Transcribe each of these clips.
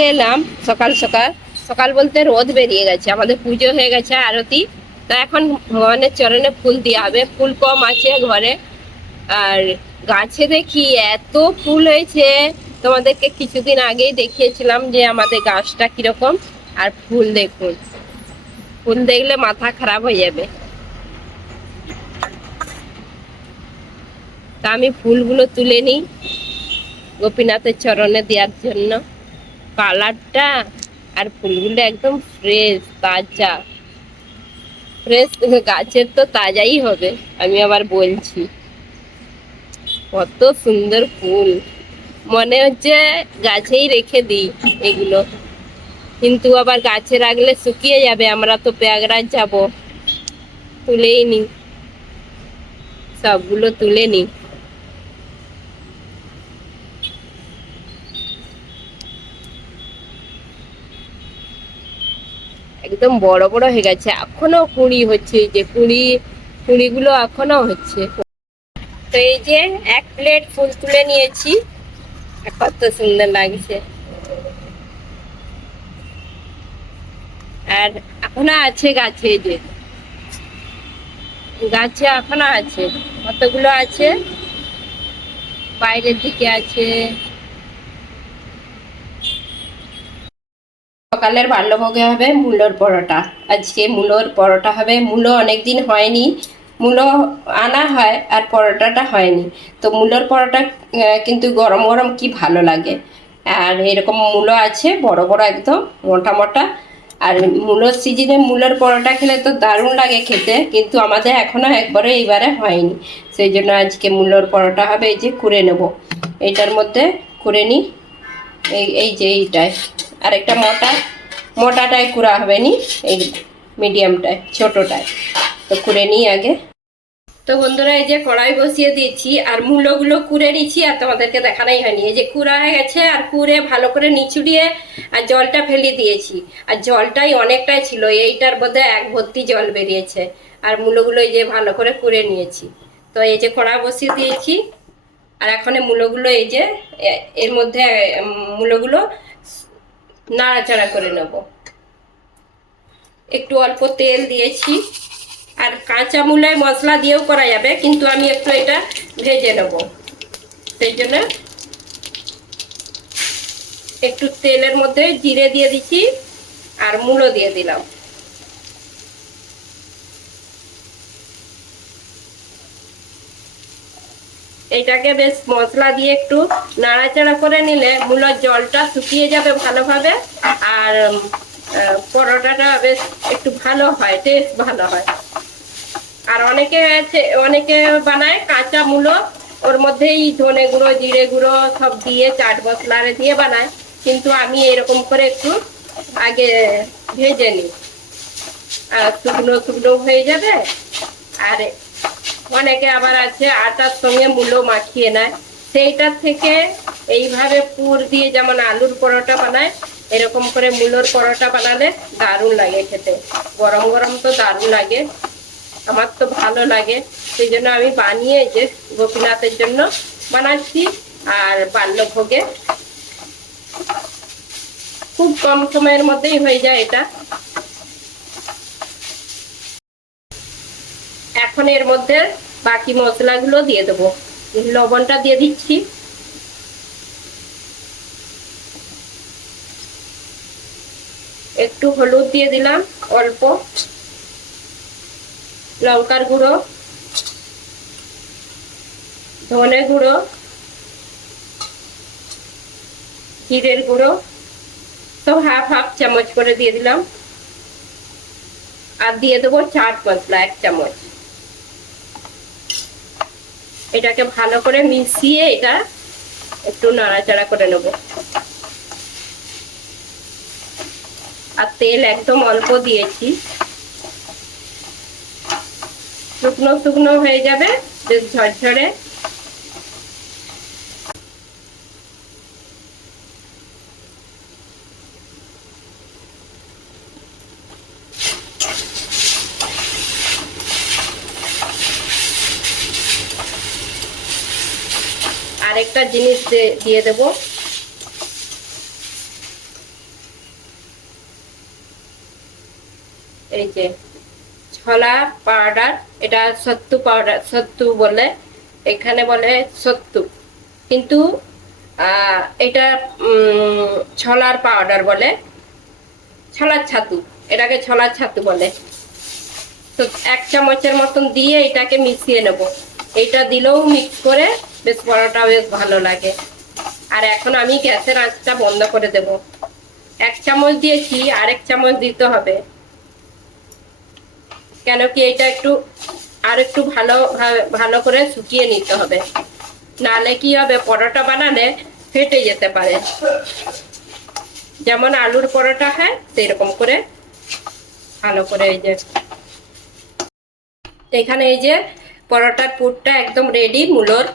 এলাম সকাল সকাল। সকাল বলতে রোদ বেরিয়ে গেছে, আমাদের পুজো হয়ে গেছে, আরতি। তা এখন ভগবানের চরণে ফুল দেওয়া হবে। ফুল কম আছে ঘরে। আর গাছে দেখি এত ফুল হয়েছে। তোমাদেরকে কিছুদিন আগেই দেখিয়েছিলাম যে আমাদের গাছটা কীরকম। আর ফুল দেখুন, ফুল দেখলে মাথা খারাপ হয়ে যাবে। তা আমি ফুলগুলো তুলে নিই। গোপীনাথের চরণে দেওয়ার জন্য। কালারটা আর ফুলগুলো একদম ফ্রেশ তাজা। ফ্রেশ গাছের তো তাজাই হবে, আমি আবার বলছি। কত সুন্দর ফুল। মনে হচ্ছে গাছেই রেখে দিই এগুলো। কিন্তু আবার গাছে রাখলে শুকিয়ে যাবে, আমরা তো প্রয়াগরাজ যাব। তুলেই নি। সবগুলো তুলে নিই একদম বড় বড় হয়ে গেছে। এখনও কুড়ি হচ্ছে যে কুড়ি, কুড়িগুলো এখনও হচ্ছে। তো এই যে এক প্লেট ফুল তুলে নিয়েছি। কত সুন্দর লাগছে। আর এখনও আছে গাছে যে। গাছে এখনও আছে। কতগুলো আছে? বাইরের দিকে আছে। সকালের বাল্যভোগে হবে মূলোর পরোটা। আজকে মূলোর পরোটা হবে, মূলো অনেকদিন হয়নি। মূলো আনা হয় আর পরোটাটা হয়নি। তো মূলোর পরোটা কিন্তু গরম গরম কি ভালো লাগে। আর এরকম মূলো আছে, বড় বড় একদম, মোটা মোটা। আর মূলোর সিজনে মূলোর পরোটা খেলে তো দারুণ লাগে খেতে, কিন্তু আমাদের এখনও একবারে এইবারে হয়নি। সেই জন্য আজকে মূলোর পরোটা হবে, এই যে কুড়ে নেব। এটার মধ্যে কুড়ে নিই। এই এই যে এইটায়। আর একটা মোটা, মোটাটায় কুড়া হবে নি, এই মিডিয়ামটায়, ছোটোটায়। তো কুড়ে নিই আগে। তো বন্ধুরা, এই যে কড়াই বসিয়ে দিয়েছি, আর মূলোগুলো কুড়ে নিচ্ছি আর তোমাদেরকে দেখানোই হয়নি। এই যে কুড়া হয়ে গেছে, আর কুড়ে ভালো করে নিচুড়িয়ে আর জলটা ফেলে দিয়েছি। আর জলটাই অনেকটাই ছিল, এইটার মধ্যে এক ভর্তি জল বেরিয়েছে। আর মূলোগুলো এই যে ভালো করে কুড়ে নিয়েছি। তো এই যে কড়া বসিয়ে দিয়েছি, আর এখন মূলোগুলো এই যে এর মধ্যে মূলোগুলো নাড়াচাড়া করে নেব। একটু অল্প তেল দিয়েছি। আর কাঁচা মূলায় মশলা দিয়েও করা যাবে, কিন্তু আমি একটু এটা ভেজে নেব। সেই জন্য একটু তেলের মধ্যে জিরে দিয়ে দিচ্ছি আর মূলো দিয়ে দিলাম। এটাকে বেশ মশলা দিয়ে একটু নাড়াচাড়া করে নিলে মূলার জলটা শুকিয়ে যাবে ভালোভাবে। আর পরোটাটা বেশ একটু ভালো হয় টেস্ট ভালো হয়। আর অনেকে অনেকে বানায় কাঁচা মূলো, ওর মধ্যেই ধনে গুঁড়ো, জিরে গুঁড়ো সব দিয়ে চাট মশলারে দিয়ে বানায়। কিন্তু আমি এরকম করে একটু আগে ভেজে নিই। আর শুকনো শুকনো হয়ে যাবে। আর অনেকে আবার আছে আটার সঙ্গে মূলো মাখিয়ে নেয়। সেইটার থেকে এইভাবে পুর দিয়ে যেমন আলুর পরোটা বানায়, এরকম করে মূলোর পরোটা বানালে দারুণ লাগে খেতে। গরম গরম তো দারুণ লাগে। আমার তো ভালো লাগে। সেই জন্য আমি বানিয়ে যে গোপীনাথের জন্য বানাচ্ছি আর বাল্যভোগে। খুব কম সময়ের মধ্যেই হয়ে যায় এটা। এখন এর মধ্যে বাকি মশলাগুলো দিয়ে দেবো। লবণটা দিয়ে দিচ্ছি। একটু হলুদ দিয়ে দিলাম, অল্প। লঙ্কার গুঁড়ো। ধনে গুঁড়ো। জিরের গুঁড়ো। সব হাফ হাফ চামচ করে দিয়ে দিলাম। আর দিয়ে দেবো চাট মশলা, এক চামচ। এটাকে ভালো করে মিশিয়ে এটা একটু নাড়াচাড়া করে নেব। আর তেল একদম অল্প দিয়েছি। শুকনো শুকনো হয়ে যাবে, বেশ ঝরঝরে। দিয়ে দেব। এই যে, ছলা পাউডার, এটা সত্তু পাউডার, সত্তু বলে, এখানে বলে সত্তু। কিন্তু এটা ছলার পাউডার বলে, ছলার ছাতু, এটাকে ছলার ছাতু বলে। তো এক চামচের মতন দিয়ে এটাকে মিশিয়ে নেব। এটা দিলেও মিক্স করে বেশ পরোটা বেশ ভালো লাগে। আর এখন আমি গ্যাসের আঁচটা বন্ধ করে দেব। এক চামচ দিয়েছি আর এক চামচ দিতে হবে। কেন কি এটা একটু, আর একটু ভালো ভালো করে শুকিয়ে নিতে হবে। নালে কি হবে, পরোটা বানালে ফেটে যেতে পারে। যেমন আলুর পরোটা হয়, সেরকম করে ভালো করে এই যে এখানে এই যে পরোটার পুরটা একদম রেডি মূলোর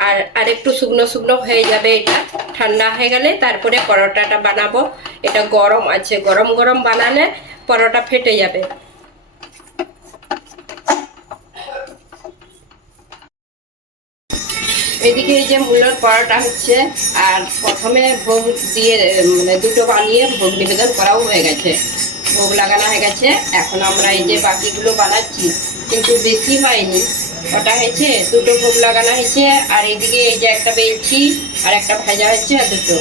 আর আর একটু শুকনো শুকনো হয়ে যাবে এটা। ঠান্ডা হয়ে গেলে তারপরে পরোটাটা বানাবো। এটা গরম আছে, গরম গরম বানালে পরোটা ফেটে যাবে। এদিকে এই যে মূলোর পরোটা হচ্ছে, আর প্রথমে ভোগ দিয়ে মানে দুটো বানিয়ে ভোগ নিবেদন করাও হয়ে গেছে। ভোগ লাগানো হয়ে গেছে। এখন আমরা এই যে বাকিগুলো বানাচ্ছি, কিন্তু বেশি হয়নি। ওটা হয়েছে? দুটো ভোগ লাগানো হয়েছে, আর এদিকে এই যে একটা বেলছি আর একটা ভাজা হচ্ছে আর দুটো।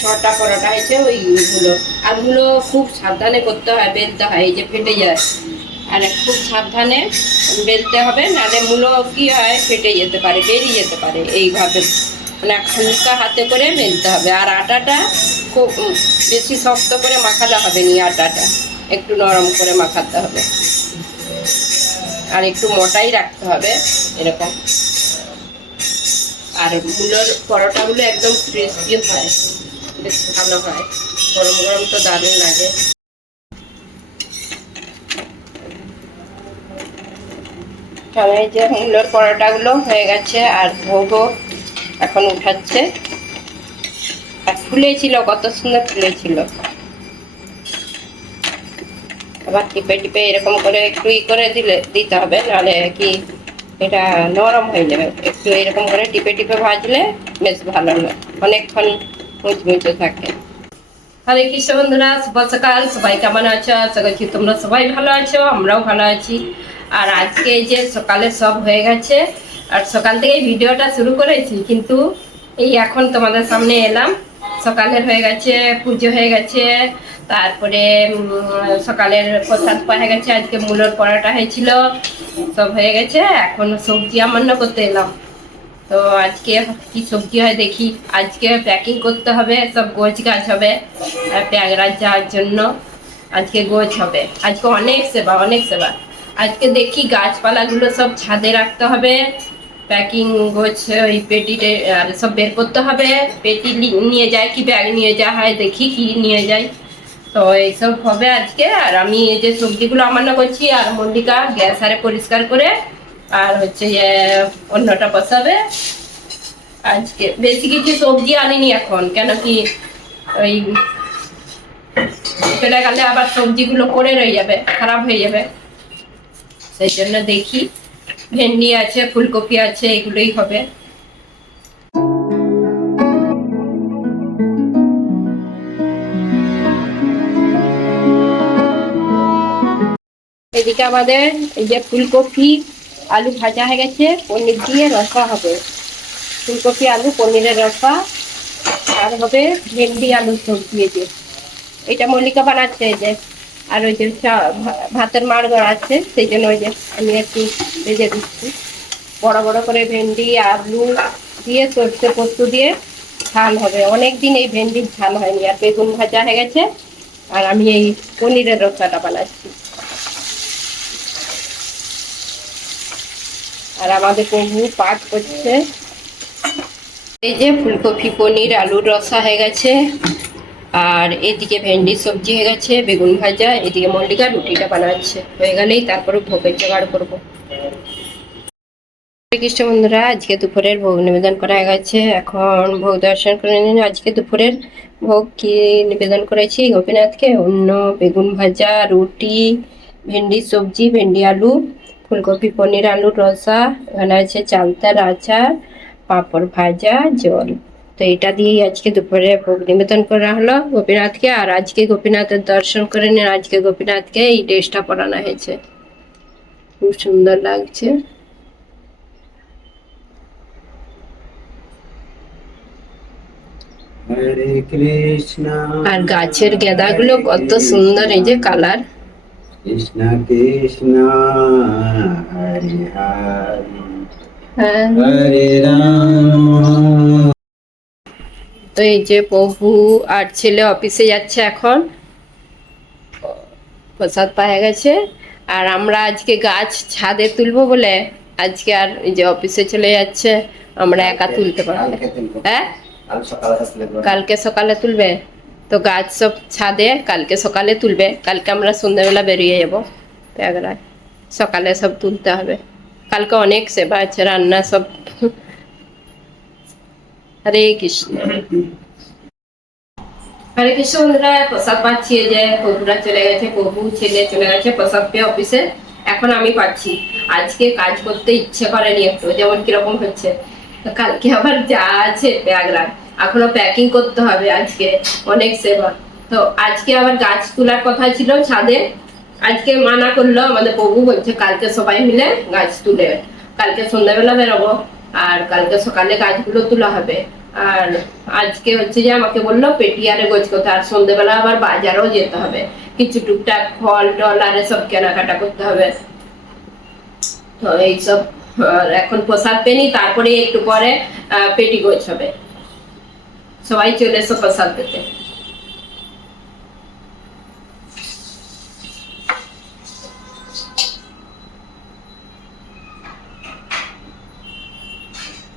ছটা পরোটা হয়েছে ওইগুলো। আরগুলো খুব সাবধানে করতে হয়, বেলতে হয়, এই যে ফেটে যায়। আর খুব সাবধানে বেলতে হবে, নাহলে মূলো কি হয়, ফেটে যেতে পারে, বেরিয়ে যেতে পারে এইভাবে। মানে হালকা হাতে করে বেলতে হবে। আর আটাটা খুব বেশি শক্ত করে মাখাতে হবে নি আটাটা। একটু নরম করে মাখাতে হবে। আর একটু মোটাই রাখতে হবে, এরকম। আর মূলোর পরোটাগুলো একদম ক্রিস্পি হয়, বেশ ভালো হয়। গরম গরম তো দারুণ লাগে। তবে যে মূলোর পরোটাগুলো হয়ে গেছে, আর ভোগও এখন উঠাচ্ছে। আর ফুলেছিল, কত সুন্দর ফুলেছিল। আবার টিপে টিপে এরকম করে একটু ই করে দিলে, দিতে হবে, নাহলে কি এটা নরম হয়ে যাবে। একটু এরকম করে টিপে টিপে ভাজলে বেশ ভালো লাগে অনেকক্ষণ মুচমুচে থাকে। হরে কৃষ্ণ বন্ধুরা, শুভ সকাল, সবাই কেমন আছো? আশা করছি তোমরা সবাই ভালো আছো, আমরাও ভালো আছি। আর আজকে যে সকালে সব হয়ে গেছে, আর সকাল থেকেই ভিডিওটা শুরু করেছি, কিন্তু এই এখন তোমাদের সামনে এলাম। সকালের হয়ে গেছে, পুজো হয়ে গেছে তারপরে সকালের প্রসাদ পাওয়া গেছে, আজকে মূলোর পরোটা হয়েছিল, সব হয়ে গেছে, এখন সবজি আমান্য করতে এলাম। তো আজকে কি সবজি হয় দেখি, আজকে প্যাকিং করতে হবে, সব গোছ গাছ হবে, আর প্যাগরাজ যাওয়ার জন্য আজকে গোছ হবে। আজকে অনেক সেবা অনেক সেবা। আজকে দেখি গাছপালাগুলো সব ছাদে রাখতে হবে প্যাকিং গোছ, ওই পেটিতে আর সব বের করতে হবে, পেটি নিয়ে যায়, কি ব্যাগ নিয়ে যাওয়া হয় দেখি, কি নিয়ে যাই তো এইসব হবে আজকে। আর আমি এই যে সবজিগুলো আমান্য করছি, আর মল্লিকা গ্যাস আরে পরিষ্কার করে, আর হচ্ছে অন্যটা বসাবে। আজকে বেশি কিছু সবজি আনিনি এখন, কেন কি ওই চলে গেলে আবার সবজিগুলো পড়ে রয়ে যাবে, খারাপ হয়ে যাবে। সেই জন্য দেখি, ভেন্ডি আছে, ফুলকপি আছে, এগুলোই হবে। এদিকে আমাদের এই যে ফুলকপি আলু ভাজা হয়ে গেছে, পনির দিয়ে রসা হবে। ফুলকপি আলু, পনিরের রসা, আর হবে ভেন্ডি আলু সবজি এই যে। এটা মল্লিকা বানাচ্ছে এই যে। আর ওই যে ভাতের মাড়গড় আছে সেই জন্য ওই যে আমি একটু ভেজে দিচ্ছি। বড় বড় করে ভেন্ডি, আলু দিয়ে সর্ষে পোস্ত দিয়ে ঝাল হবে। অনেক দিন এই ভেন্ডির ঝাল হয়নি। আর বেগুন ভাজা হয়ে গেছে, আর আমি এই পনিরের রসাটা বানাচ্ছি। আর আমাদের প্রভু পাঠ করছে। এই যে ফুলকপি, পনির, আলুর রসা হয়ে গেছে। আর এদিকে ভেন্ডি সবজি হয়ে গেছে, বেগুন ভাজা, এদিকে মল্লিকা রুটিটা বানাচ্ছে। হয়ে গেলেই তারপরে ভোগের জোগাড় করব। কৃষ্ণ বন্ধুরা, আজকে দুপুরের ভোগ নিবেদন করা হয়ে গেছে। এখন ভোগ দর্শন করে নিন। আজকে দুপুরের ভোগ কি নিবেদন করেছি? গোপীনাথকে অন্য বেগুন ভাজা, রুটি, ভেন্ডি সবজি, ভেন্ডি আলু ফুলকপি পনির আলুর রসা এখানে আছে চালতার আচার পাঁপড় ভাজা জল। তো এটা দিয়েই আজকে দুপুরে ভোগ নিবেদন করা হলো গোপীনাথকে। আর আজকে গোপীনাথের দর্শন করে নিন। আজকে গোপীনাথকে এই ড্রেসটা পরানো হয়েছে। খুব সুন্দর লাগছে। আর গাছের গেঁদাগুলো কত সুন্দর এই যে কালার। কৃষ্ণ কৃষ্ণ হরে হরে। হ্যাঁ হরে রাম। তো এই যে প্রভু আর ছেলে অফিসে যাচ্ছে এখন। প্রসাদ পাওয়া গেছে। আর আমরা আজকে গাছ ছাদে তুলবো বলে আজকে আর এই যে অফিসে চলে যাচ্ছে। আমরা একা তুলতে পারব। হ্যাঁ। কালকে সকালে তুলবে? তো গাছ সব ছাদে, কালকে সকালে তুলবে। কালকে আমরা সন্ধ্যাবেলা বেরিয়ে যাব প্রয়াগরাজ। সকালে সব তুলতে হবে। কালকে অনেক সেবা আছে, রান্না সব। হরে কৃষ্ণ। হরে কৃষ্ণ বন্ধুরা, প্রসাদ পাচ্ছি যে প্রভুরা চলে গেছে, প্রভু ছেলে চলে গেছে প্রসাদ পেয়ে অফিসে। এখন আমি পাচ্ছি। আজকে কাজ করতে ইচ্ছে করেনি একটু, যেমন কীরকম হচ্ছে। কালকে আবার যা আছে প্রয়াগরাজ। এখনও প্যাকিং করতে হবে আজকে, অনেক সেবা। তো আজকে আবার গাছ তোলার কথা ছিল ছাদে। আজকে মানা করল আমাদের প্রভু বলছে, কালকে সবাই মিলে গাছ তুলে, কালকে সন্ধ্যাবেলা বেরোবো, আর কালকে সকালে গাছগুলো তোলা হবে। আর আজকে হচ্ছে যে আমাকে বলল, পেটিয়ারে গোছ করতে, আর সন্ধ্যেবেলা আবার বাজারও যেতে হবে। কিছু টুকটাক ফল, টল, আর সব কেনাকাটা করতে হবে। তো এইসব এখন প্রসাদ পেনি, তারপরে একটু পরে পেটি গোছ হবে। সবাই চলে এসো প্রসাদ পেতে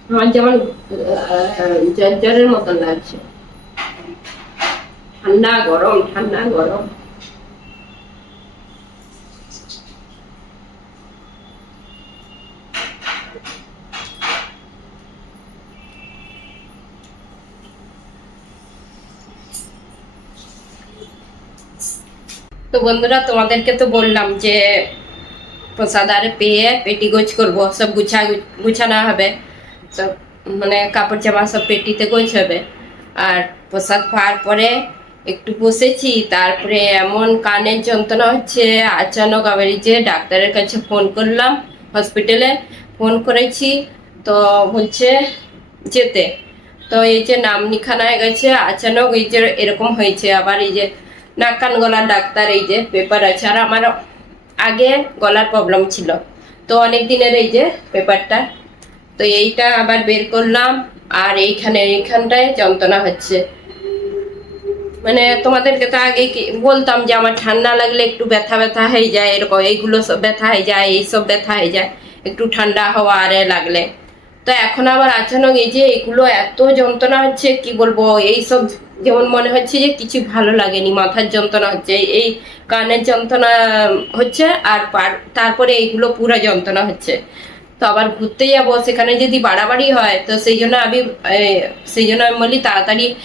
আমার যেমন জ্বর জ্বরের মতন লাগছে ঠান্ডা গরম ঠান্ডা গরম তো বন্ধুরা, তোমাদেরকে তো বললাম যে প্রসাদ আর পেয়ে পেটি গোছ করব, সব গুছা গুছানো হবে। সব মানে কাপড় জামা সব পেটিতে গোছ হবে। আর প্রসাদ পাওয়ার পরে একটু বসেছি, তারপরে এমন কানের যন্ত্রণা হচ্ছে, আচানক আবার যে ডাক্তারের কাছে ফোন করলাম, হসপিটালে ফোন করেছি, তো বলছে যেতে। তো এই যে নাম লিখানো হয়ে গেছে, আচানক এই যে এরকম হয়েছে, আবার এই যে নাক কান গলার ডাক্তার এই যে পেপার আছে। আর আমার আগে গলার প্রবলেম ছিল। তো অনেক দিনের এই যে পেপারটা তো এইটা আবার বের করলাম। আর এইখানে, এইখানটায় যন্ত্রণা হচ্ছে। মানে তোমাদেরকে তো আগে বলতাম যে আমার ঠান্ডা লাগলে একটু ব্যথা ব্যথা হয়ে যায়, এরকম এইগুলো সব ব্যথা হয়ে যায় এইসব ব্যথা হয়ে যায়। একটু ঠান্ডা হওয়া আরে লাগলে। তো এখন আবার আচানক এই যে এগুলো এত যন্ত্রণা হচ্ছে, কি বলব? এই সব যেমন মনে হচ্ছে যে কিছু ভালো লাগেনি, মাথার যন্ত্রণা হচ্ছে, এই কানের যন্ত্রণা হচ্ছে আর পার- তারপরে এইগুলো পুরো যন্ত্রণা হচ্ছে। তো আবার ঘুরতে যাব, সেখানে যদি বাড়াবাড়ি হয়, তো সেই জন্য আমি সেই জন্য আমি বলি তাড়াতাড়ি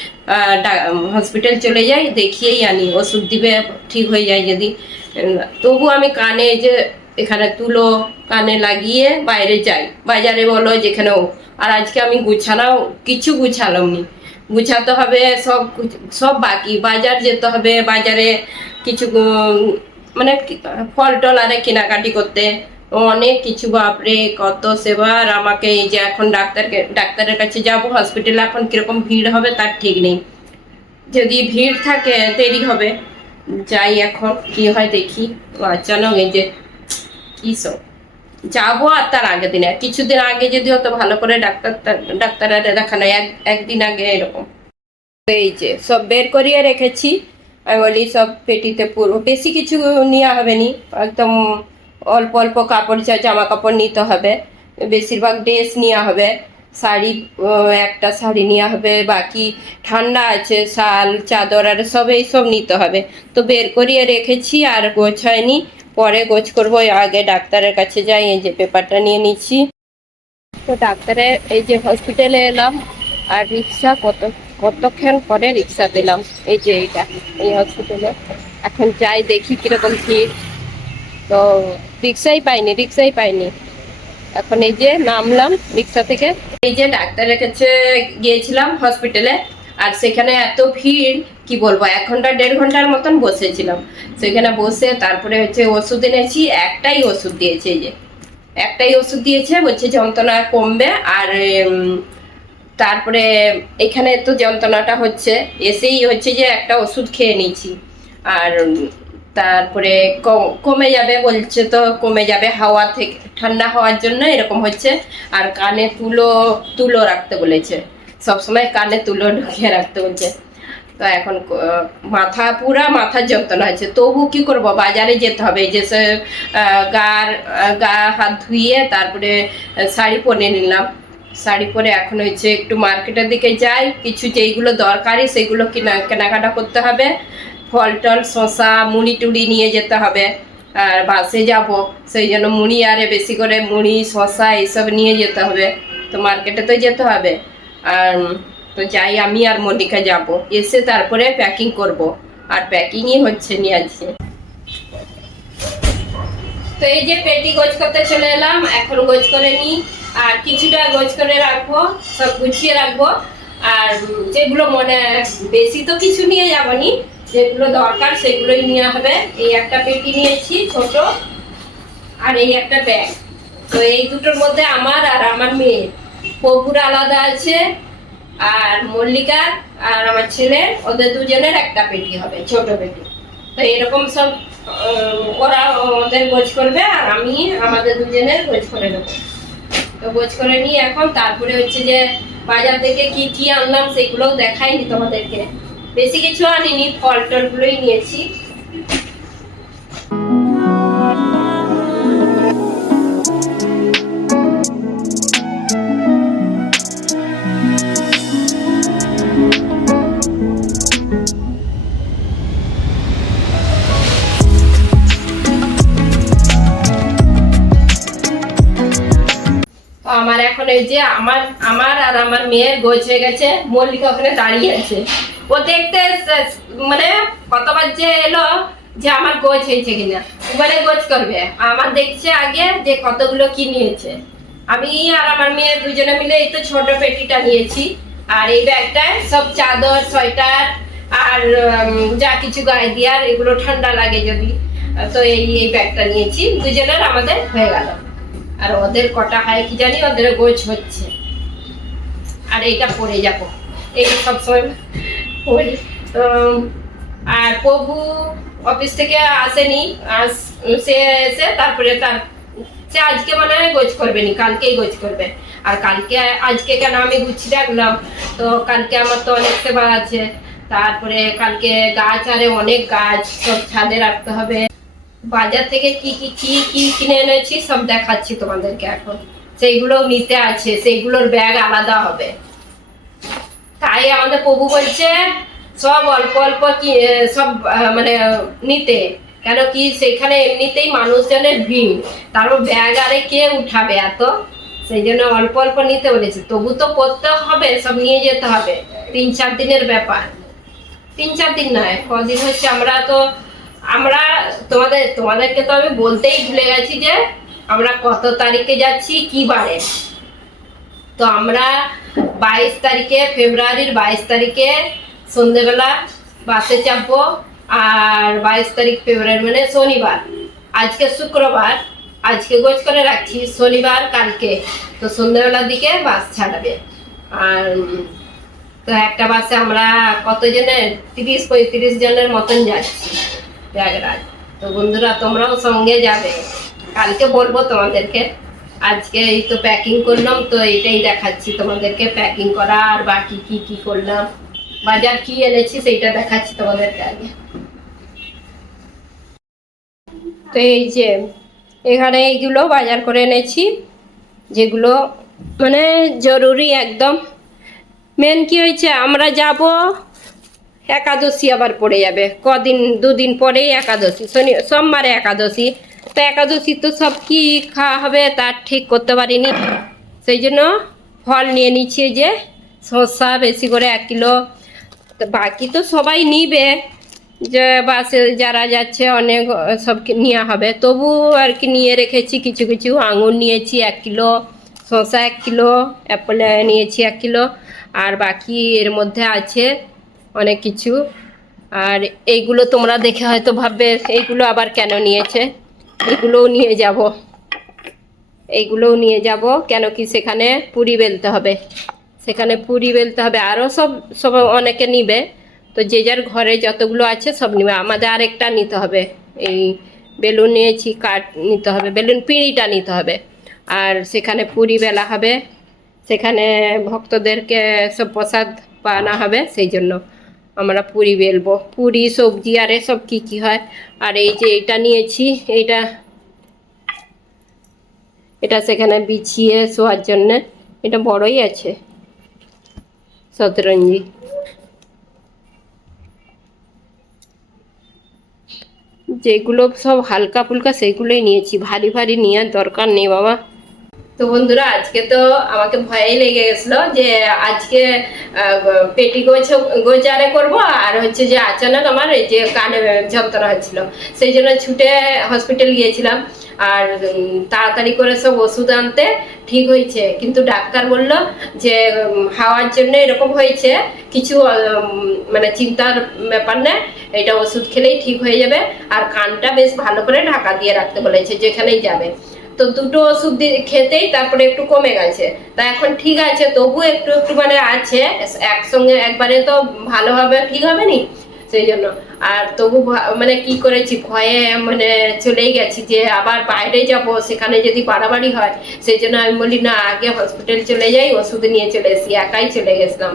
হসপিটাল চলে যাই, দেখিয়েই আনি, ওষুধ দিবে, ঠিক হয়ে যায় যদি। তবু আমি কানে যে এখানে তুলো, কানে লাগিয়ে বাইরে যাই। বাজারে বলো যেখানেও আর আজকে আমি গুছানাও কিছু গুছালাম নি। গুছাতে হবে সব সব বাকি। বাজার যেতে হবে, বাজারে কিছু মানে ফল টল আরে কেনাকাটি করতে। অনেক কিছু, বাপরে, কত সেবা। আর আমাকে এই যে এখন ডাক্তারকে ডাক্তারের কাছে যাব হসপিটালে এখন কীরকম ভিড় হবে তার ঠিক নেই। যদি ভিড় থাকে, দেরি হবে। যাই এখন, কি হয় দেখি। অচানক এই যে কি সব? যাব আর তার আগের দিনে। কিছুদিন আগে যদি হতো ভালো করে ডাক্তার ডাক্তারের দেখানো এক, একদিন আগে এরকম। এই যে, সব বের করিয়ে রেখেছি। আমি বলি, সব পেটিতে পুরো, বেশি কিছু নেওয়া হবে নি। একদম অল্প অল্প কাপড়, যা জামা কাপড় নিতে হবে। বেশিরভাগ ড্রেস নেওয়া হবে। শাড়ি একটা শাড়ি নেওয়া হবে। বাকি ঠান্ডা আছে, শাল, চাদর আর সব এইসব নিতে হবে। তো বের করিয়ে রেখেছি আর গোছায়নি পরে গোছ করব আগে ডাক্তারের কাছে যাই, এই যে পেপারটা নিয়ে নিচ্ছি। তো ডাক্তারের এই যে হসপিটালে এলাম, আর রিক্সা কত, কতক্ষণ পরে রিক্সা পেলাম, এই যে এইটা, এই হসপিটালে এখন যাই দেখি কীরকম ভিড় তো রিক্সাই পাইনি রিক্সাই পাইনি। এখন এই যে নামলাম রিক্সা থেকে। এই যে ডাক্তারের কাছে গিয়েছিলাম হসপিটালে আর সেখানে এত ভিড়, কি বলব, এক ঘণ্টা, দেড় ঘণ্টার মতন বসেছিলাম। সেখানে বসে তারপরে হচ্ছে ওষুধ এনেছি, একটাই ওষুধ দিয়েছে যে। একটাই ওষুধ দিয়েছে, বলছে যন্ত্রণা কমবে আর তারপরে এখানে তো যন্ত্রণাটা হচ্ছে, এসেই হচ্ছে যে একটা ওষুধ খেয়ে নিয়েছি। আর তারপরে কমে যাবে বলছে তো, কমে যাবে হাওয়া থেকে, ঠান্ডা হওয়ার জন্য এরকম হচ্ছে। আর কানে তুলো তুলো রাখতে বলেছে। সবসময় কানে তুলো ঢুকিয়ে রাখতে বলছে। তো এখন মাথা পুরা মাথার যন্ত্রণা হচ্ছে তবু কি করব? বাজারে যেতে হবে। যে সে, গার গা হাত ধুয়ে তারপরে শাড়ি পরে নিলাম। শাড়ি পরে এখন হচ্ছে একটু মার্কেটের দিকে যাই। কিছু যেইগুলো দরকারি সেগুলো কিনা কেনাকাটা করতে হবে। ফল টল শশা মুড়ি টুড়ি নিয়ে যেতে হবে। আর বাসে যাব। সেই জন্য মুড়ি আরে বেশি করে মুড়ি শশা এইসব নিয়ে যেতে হবে। তো মার্কেটে তো যেতে হবে। আর, তো যাই, আমি আর মনিকা যাব। এসে তারপরে প্যাকিং করব। আর প্যাকিংই হচ্ছে নিয়ে আজকে। তো এই যে পেটি গোছ করতে চলে এলাম, এখন গোছ করে নিই। আর কিছুটা গোছ করে রাখব, সব গুছিয়ে রাখব। আর যেগুলো মনে, বেশি তো কিছু নিয়ে যাবনি, যেগুলো দরকার সেগুলোই নেওয়া হবে। এই একটা পেটি নিয়েছি, ছোট, আর এই একটা ব্যাগ তো এই দুটোর মধ্যে আমার আর আমার মেয়ে পপুর আলাদা আছে, আর মল্লিকার আর আমার ছেলের ওদের দুজনের একটা পেটি হবে, ছোট পেটি। তো এরকম সব ওরা ওদের গোছ করবে, আর আমি আমাদের দুজনের গোছ করে নেব। তো গোছ করে নিই এখন তারপরে হচ্ছে যে বাজার থেকে কি কি আনলাম সেগুলোও দেখাইনি তোমাদেরকে। বেশি কিছু আনিনি ফল টলগুলোই নিয়েছি। এখন এই যে আমার আমার আর আমার মেয়ের গোছ হয়ে গেছে, মল্লিকা ওখানে দাঁড়িয়ে আছে। ও দেখতে মানে কতবার যে এলো যে আমার গোছ হয়েছে কিনা। এবারে গোছ করবে। আমার দেখছে আগে যে কতগুলো কি নিয়েছে। আমি আর আমার মেয়ে দুজনে মিলে এই তো ছোট পেটিটা নিয়েছি। আর এই ব্যাগটায় সব চাদর, সোয়েটার আর যা কিছু গায়ে দেওয়ার এগুলো ঠান্ডা লাগে যদি। তো এই এই ব্যাগটা নিয়েছি। দুজনের আমাদের হয়ে গেল। আর ওদের কটা হয় কি জানি ওদের গোছ হচ্ছে। আর এইটা পরে যাব। এই সবসময় পরি আর প্রভু অফিস থেকে আসেনি। আস- সে এসে তারপরে তার, সে আজকে মানে গোছ করবে নি, কালকেই গোছ করবে। আর কালকে, আজকে কেন আমি গুছিয়ে রাখলাম? তো কালকে আমার তো অনেক সেবা আছে। তারপরে কালকে গাছ, আরে অনেক গাছ, সব ছাদে রাখতে হবে। বাজার থেকে কি কি কি কি কিনে এনেছি সব দেখাচ্ছি তোমাদেরকে এখন। সেইগুলো নিতে আছে, সেইগুলোর ব্যাগ আলাদা হবে। তাই আমাদের প্রভু বলছে, সব অল্প অল্প কি সব মানে নিতে। কেন কি সেখানে এমনিতেই মানুষজনের ভিড়। তারপর ব্যাগ আরে কে উঠাবে এত? সেই জন্য অল্প অল্প নিতে বলেছে। তবু তো করতে হবে, সব নিয়ে যেতে হবে। তিন চার দিনের ব্যাপার। তিন চার দিন নয়, কদিন হচ্ছে আমরা তো আমরা তোমাদের, তোমাদেরকে তো আমি বলতেই ভুলে গেছি যে আমরা কত তারিখে যাচ্ছি, কি বারে? তো আমরা বাইশ তারিখে, ফেব্রুয়ারির বাইশ তারিখে সন্ধেবেলা বাসে চাপবো আর বাইশ তারিখ ফেব্রুয়ারি মানে শনিবার। আজকে শুক্রবার, আজকে গোছ করে রাখছি, শনিবার কালকে। তো সন্ধেবেলার দিকে বাস ছাড়াবে। আর তো একটা বাসে আমরা কতজনের? তিরিশ, পঁয়ত্রিশ জনের মতন যাচ্ছি। প্রয়াগরাজ তো বন্ধুরা, তোমরাও সঙ্গে যাবে। কালকে বলব তোমাদেরকে। আজকে এই তো প্যাকিং করলাম, তো দেখাচ্ছি তোমাদেরকে। প্যাকিং করা আর বাকি কি কি করলাম। বাজার কি এনেছি সেইটা দেখাচ্ছি তোমাদেরকে আগে। তো এই যে, এখানে এইগুলো বাজার করে এনেছি, যেগুলো মানে জরুরি একদম। মেন কি হয়েছে, আমরা যাব একাদশী আবার পড়ে যাবে। কদিন, দুদিন পরেই একাদশী। শনি, সোমবারে একাদশী। তো একাদশী তো সব কি খাওয়া হবে তার ঠিক করতে পারিনি। সেই জন্য ফল নিয়ে নিচ্ছি যে, শসা বেশি করে এক কিলো। বাকি তো সবাই নিবে। যে বাসে যারা যাচ্ছে অনেক, সব নেওয়া হবে। তবু আর কি নিয়ে রেখেছি কিছু কিছু। আঙুর নিয়েছি এক কিলো, শসা এক কিলো, অ্যাপেল নিয়েছি এক কিলো। আর বাকি এর মধ্যে আছে অনেক কিছু। আর এইগুলো তোমরা দেখে হয়তো ভাববে, এইগুলো আবার কেন নিয়েছে? এগুলোও নিয়ে যাব। এইগুলোও নিয়ে যাব, কেন কি সেখানে পুরি বেলতে হবে। সেখানে পুরি বেলতে হবে। আরও সব সব অনেকে নিবে। তো যে যার ঘরে যতগুলো আছে সব নিবে। আমাদের আরেকটা নিতে হবে। এই বেলুন নিয়েছি, কাঠ নিতে হবে, বেলুন পিঁড়িটা নিতে হবে। আর সেখানে পুরি বেলা হবে। সেখানে ভক্তদেরকে সব প্রসাদ পানা হবে, সেই জন্য। আমরা পুরি বেলবো। পুরি, সবজি, আর সব কী কী হয়। আর এই যে এটা নিয়েছি এটা এটা সেখানে বিছিয়ে শোয়ার জন্যে। এটা বড়ই আছে শতরঞ্জি যেগুলো সব হালকা ফুলকা সেগুলোই নিয়েছি। ভারী ভারী নেওয়ার দরকার নেই বাবা। তো বন্ধুরা, আজকে তো আমাকে ভয়ই লেগে গেছিল যে আজকে পেটি গোছ, গোচারে করব, আর হচ্ছে যে আচানক আমার এই যে কানে যন্ত্রণা হচ্ছিল। সেই জন্য ছুটে হসপিটাল গিয়েছিলাম, আর তাড়াতাড়ি করে সব ওষুধ আনতে ঠিক হয়েছে। কিন্তু ডাক্তার বলল যে হাওয়ার জন্য এরকম হয়েছে, কিছু মানে চিন্তার ব্যাপার না, এটা ওষুধ খেলেই ঠিক হয়ে যাবে, আর কানটা বেশ ভালো করে ঢাকা দিয়ে রাখতে বলেছে, যেখানেই যাবে। তো দুটো ওষুধ খেতেই তারপরে একটু কমে গেছে। তা এখন ঠিক আছে, তবু একটু একটু মানে আছে। একসঙ্গে একবারে তো ভালোভাবে ঠিক হবে নি সেই জন্য। আর তবু মানে কি করেছি, ভয়ে মানে চলেই গেছি যে আবার বাইরে যাব, সেখানে যদি বাড়াবাড়ি হয়, সেই জন্য আমি বলি, না, আগে হসপিটাল চলে যাই, ওষুধ নিয়ে চলে এসি একাই চলে গেছিলাম।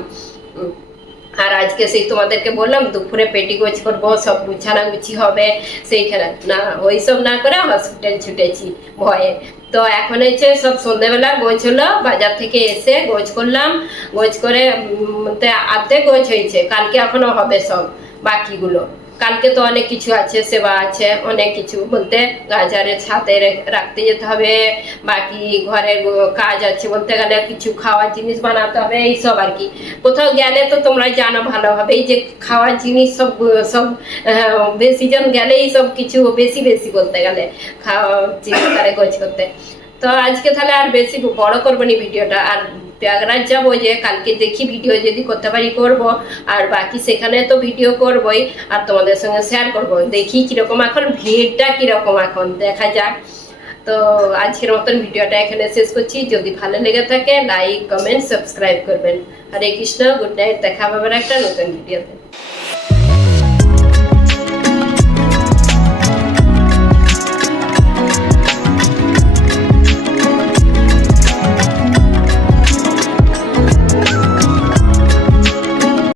আর আজকে সেই তোমাদেরকে বললাম, দুপুরে পেটি গোছ করব, সব গুছানা গুছি হবে, সেইখানে না, ওইসব না করে হসপিটাল ছুটেছি ভয়ে। তো এখন হচ্ছে সব সন্ধ্যেবেলা গোছ হলো, বাজার থেকে এসে গোছ করলাম, গোছ করে আধে গোছ হয়েছে, কালকে এখনও হবে সব বাকিগুলো। কালকে তো অনেক কিছু আছে, সেবা আছে, অনেক কিছু বলতে গাজারের ছাতে রাখতে যেতে হবে, বাকি ঘরের গো- কাজ আছে বলতে গেলে কিছু খাওয়ার জিনিস বানাতে হবে, এইসব আর কি। কোথাও গেলে তো তোমরা জানো ভালোভাবে এই যে খাওয়ার জিনিস সব সব বেশি জন গেলেই সব কিছু বেশি বেশি বলতে গেলে খাওয়া জিনিস করতে। তো আজকে তাহলে আর বেশি বড় করব নি ভিডিওটা, আর প্রয়াগরাজ যাব যে, কালকে দেখি ভিডিও যদি করতে পারি করব। আর বাকি সেখানে তো ভিডিও করবই, আর তোমাদের সঙ্গে শেয়ার করব। দেখি কীরকম এখন, ভিড়টা কীরকম এখন, দেখা যাক। তো আজকের মতন ভিডিওটা এখানে শেষ করছি। যদি ভালো লেগে থাকে লাইক কমেন্ট সাবস্ক্রাইব করবেন। হরে কৃষ্ণ গুড নাইট দেখা হবে একটা নতুন ভিডিওতে